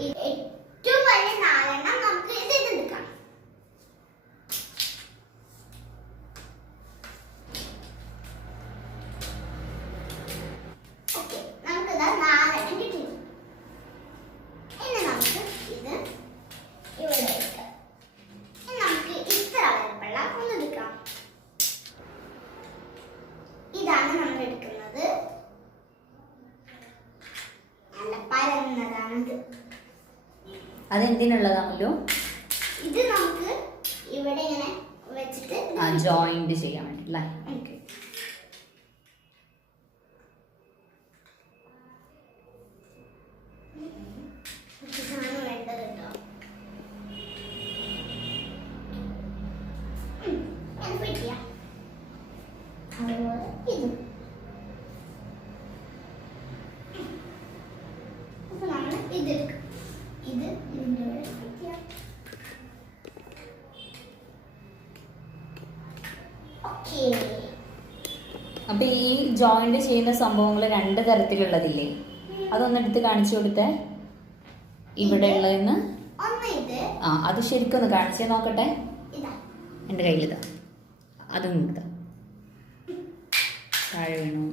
ഏറ്റവും വലിയ 4 എണ്ണം നമുക്ക് ഇത് എടുക്കാം. ഓക്കെ, നമുക്ക് 4 എണ്ണം കിട്ടി. ഇനി നമുക്ക് ഇത് ഇവിടെ വെക്കാം. ഇനി നമുക്ക് ഇത്ര വലുപ്പമുള്ള ഒന്ന് എടുക്കാം. ഇതാണ് നമ്മൾ എടുക്കുന്നത്. നല്ല പരന്നതാണിത്. അതെന്തിനുള്ളതാണല്ലോ? ഇത് നമുക്ക് ഇവിടെ ഇങ്ങനെ വെച്ചിട്ട് ജോയിന്റ് ചെയ്യാൻ വേണ്ടി അല്ലേ? ഓക്കെ. ഇതാണ് വേണ്ടത് കേട്ടോ. ഞാൻ ഫിറ്റ് ചെയ്യാം. അതുപോലെ ഇത്. അപ്പൊ നമ്മൾ ഇതെടുക്കും. ഇത് ഇതിൻ്റെ കൂടെ ഫിറ്റ് ചെയ്യാം. ഓക്കേ. അപ്പൊ ഈ ജോയിന്റ് ചെയ്യുന്ന സംഭവങ്ങൾ 2 തരത്തിലുള്ളതില്ലേ? അതൊന്ന് എടുത്ത് കാണിച്ചു കൊടുത്തേ. ഇവിടെ ഉള്ളതെന്ന് അത് ശരിക്കൊന്ന് കാണിച്ചേ നോക്കട്ടെ. എൻ്റെ കയ്യിലിതാ, അതും ഇതാ താഴെ വീണു.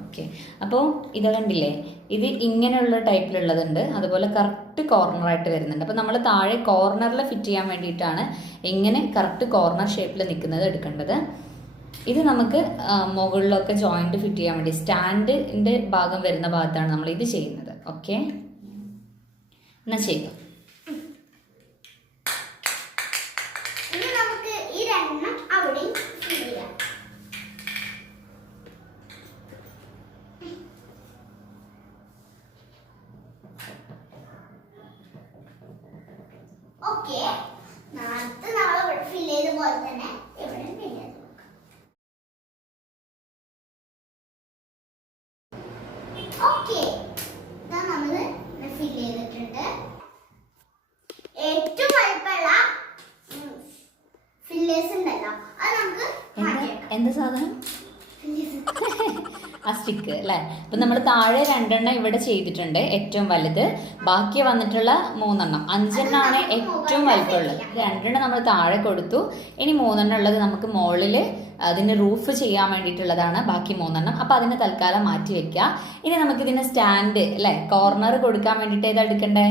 ഓക്കെ, അപ്പോൾ ഇത് കണ്ടില്ലേ, ഇത് ഇങ്ങനെയുള്ള ടൈപ്പിലുള്ളതുണ്ട്, അതുപോലെ കറക്റ്റ് കോർണറായിട്ട് വരുന്നുണ്ട്. അപ്പോൾ നമ്മൾ താഴെ കോർണറിൽ ഫിറ്റ് ചെയ്യാൻ വേണ്ടിയിട്ടാണ് ഇങ്ങനെ കറക്റ്റ് കോർണർ ഷേപ്പിൽ നിൽക്കുന്നത് എടുക്കേണ്ടത്. ഇത് നമുക്ക് മുകളിലൊക്കെ ജോയിന്റ് ഫിറ്റ് ചെയ്യാൻ വേണ്ടി സ്റ്റാൻഡിൻ്റെ ഭാഗം വരുന്ന ഭാഗത്താണ് നമ്മൾ ഇത് ചെയ്യുന്നത്. ഓക്കെ, എന്നാൽ ചെയ്തു. ഓക്കെ, നേരത്തെ നമ്മൾ ഫില്ല് ചെയ്ത പോലെ തന്നെ ഇവിടെ ഫില്ല് ചെയ്ത് നോക്കാം. ഓക്കെ, ഇതാ നമ്മൾ ഫില്ല് ചെയ്തിട്ടുണ്ട്. ഏറ്റവും വലുപ്പമുള്ള ഫില്ലേഴ്സ് ഉണ്ടല്ലോ, അത് നമുക്ക് എന്താ സാധനം? ആ സ്റ്റിക്ക് അല്ലേ? അപ്പം നമ്മൾ താഴെ 2 എണ്ണം ഇവിടെ ചെയ്തിട്ടുണ്ട്, ഏറ്റവും വലുത്. ബാക്കി വന്നിട്ടുള്ള 3 എണ്ണം, 5 എണ്ണമാണ് ഏറ്റവും വലുപ്പമുള്ളത്. 2 എണ്ണം നമ്മൾ താഴെ കൊടുത്തു. ഇനി 3 എണ്ണം ഉള്ളത് നമുക്ക് മുകളിൽ അതിന് റൂഫ് ചെയ്യാൻ വേണ്ടിയിട്ടുള്ളതാണ്, ബാക്കി 3 എണ്ണം. അപ്പം അതിനെ തൽക്കാലം മാറ്റി വെക്കുക. ഇനി നമുക്ക് ഇതിന് സ്റ്റാൻഡ് അല്ലേ, കോർണർ കൊടുക്കാൻ വേണ്ടിയിട്ട് ഏതാ എടുക്കണ്ടേ?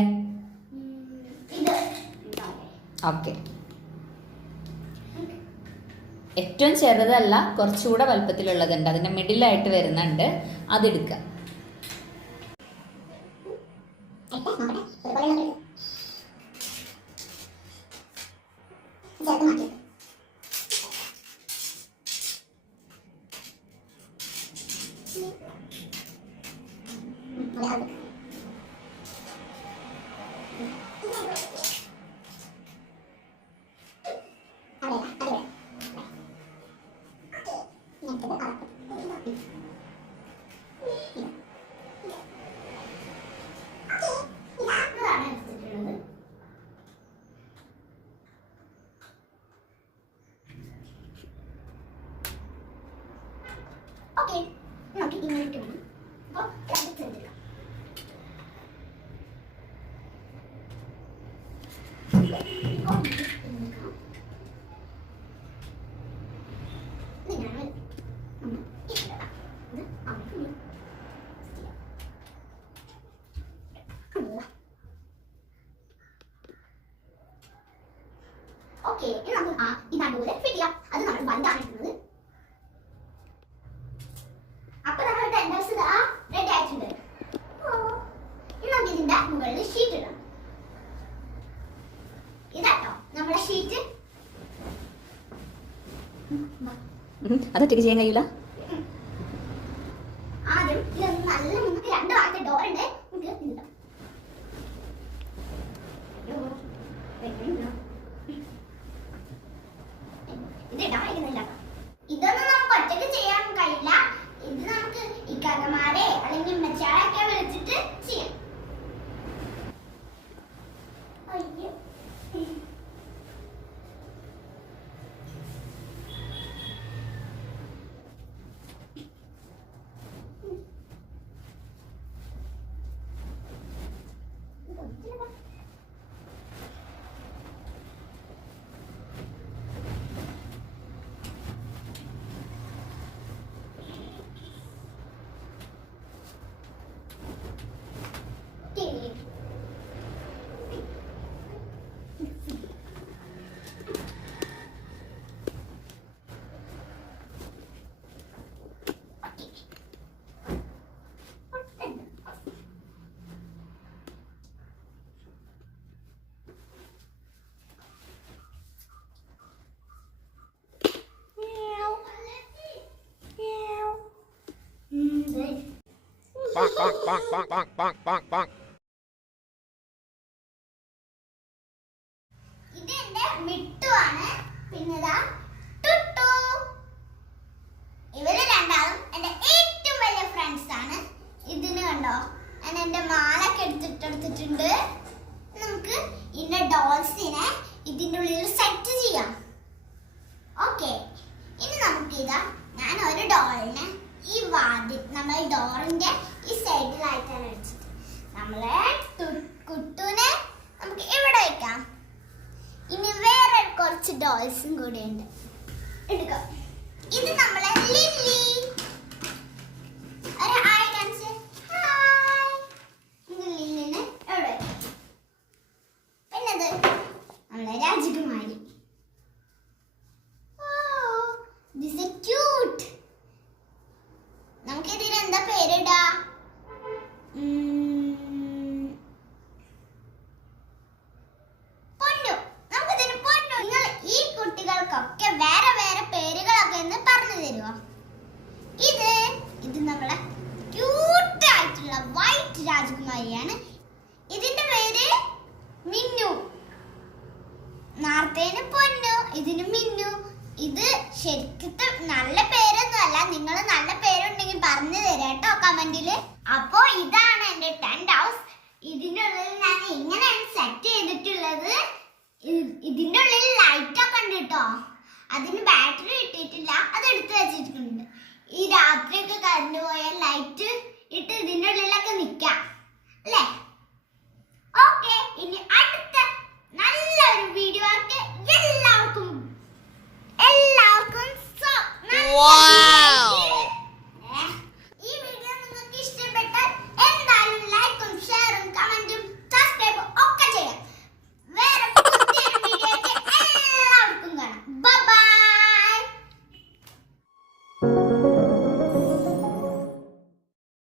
ഓക്കെ, ഏറ്റവും ചെറുതല്ല, കുറച്ചുകൂടെ വലുപ്പത്തിലുള്ളതുണ്ട്, അതിൻ്റെ മിഡിലായിട്ട് വരുന്നുണ്ട്, അതെടുക്കുക. ഓക്കെ, നമുക്ക് ഇങ്ങനെ കിട്ടുന്നു. അപ്പോൾ എടുക്കാം. ഓക്കെ, ഇനി നമുക്ക് ഇതാണ് പോലെ ഫിറ്റ് ചെയ്യാം. അത് നമ്മൾ വലുതാണ് എടുക്കുന്നത്. അപ്പൊ നമ്മൾ ടെൻഡേഴ്സ് റെഡി ആയിട്ടുണ്ട്. ഇനി നമുക്ക് ഇതിന്റെ മുകളിൽ ഷീറ്റ് ഇടാം. ഇതാട്ടോ നമ്മുടെ ഷീറ്റ്. അതൊറ്റയ്ക്ക് ചെയ്യാൻ കഴിയില്ല. ആദ്യം ഇതൊന്ന് നല്ല നമുക്ക് 2 ഭാഗത്തെ ഡോർ ഉണ്ട്, നമുക്ക് ഇതിടാം. ഇതൊന്നും നമുക്ക് ഒറ്റയ്ക്ക് ചെയ്യാൻ കഴിയില്ല. ഇത് നമുക്ക് ഇക്കാക്കമാരെ അല്ലെങ്കിൽ ഉമ്മച്ചാരൊക്കെ വിളിച്ചിട്ട് ചെയ്യാം. ഇത് എന്റെ മിട്ടു ആണ്. പിന്നെ ടുട്ടു. ഇവര് രണ്ടാളും എന്റെ ഏറ്റവും വലിയ ഫ്രണ്ട്സ് ആണ്. ഇതിന് കണ്ടോ, ഞാൻ എന്റെ മാലൊക്കെ എടുത്തിട്ടുണ്ട്. നമുക്ക് ഇതിന്റെ ഡോൾസിനെ ഇതിന്റെ ഉള്ളിൽ സെറ്റ് ചെയ്യാം. ഓക്കെ, ഇനി നമുക്ക് ഞാൻ ഒരു ഡോളിനെ ഈ വാതിൽ നമ്മളെ ഡോറിന്റെ ഈ സൈഡിലായിട്ടാണ് വെച്ചത്. നമ്മളെ കുട്ടുനെ നമുക്ക് ഇവിടെ വെക്കാം. ഇനി വേറെ കുറച്ച് ഡോൾസും കൂടെ ഉണ്ട്. എടുക്കാം. ഇത് നമ്മളെ ലില്ലി. ഒരു ഹായ് കാണിച്ച്. ഹായ്. ഇത് ലില്ലിനെ എവിടെ വെക്കാം? പിന്നത് നമ്മളെ രാജകുമാരി. This is cute. നമുക്ക് ഇതിന് എന്താ പേരിടാ? പൊന്നു. നമുക്ക് ഇതിന് പൊന്നു. നിങ്ങൾ ഈ കുട്ടികൾക്കൊക്കെ വേറെ വേറെ പേരുകളൊക്കെ ഒന്ന് പറഞ്ഞു തരുമോ? ഇത് നമ്മളെ ക്യൂട്ട് ആയിട്ടുള്ള വൈറ്റ് രാജകുമാരിയാണ്. ഇതിന്റെ പേര് മിന്നു. നാർത്തേന് പൊന്നു, ഇതിന് മിന്നു. ഇത് ശരിക്കത്തെ നല്ല പേരൊന്നും അല്ല. നിങ്ങൾ നല്ല പേരുണ്ടെങ്കിൽ പറഞ്ഞു തരാം കേട്ടോ കമന്റില്. അപ്പോ ഇതാണ് എന്റെ ടെന്റ് ഹൗസ്. ഇതിന്റെ ഉള്ളിൽ ഞാൻ ഇങ്ങനെയാണ് സെറ്റ് ചെയ്തിട്ടുള്ളത്. ഇതിന്റെ ഉള്ളിൽ ലൈറ്റ് ഒക്കെ ഉണ്ട് കേട്ടോ. അതിന് ബാറ്ററി ഇട്ടിട്ടില്ല, അത് എടുത്തു വെച്ചിട്ടുണ്ട്. ഈ രാത്രിയൊക്കെ കറണ്ട് പോയാൽ ലൈറ്റ് ഇട്ട് ഇതിന്റെ ഉള്ളിലൊക്കെ നിക്കാം അല്ലേ?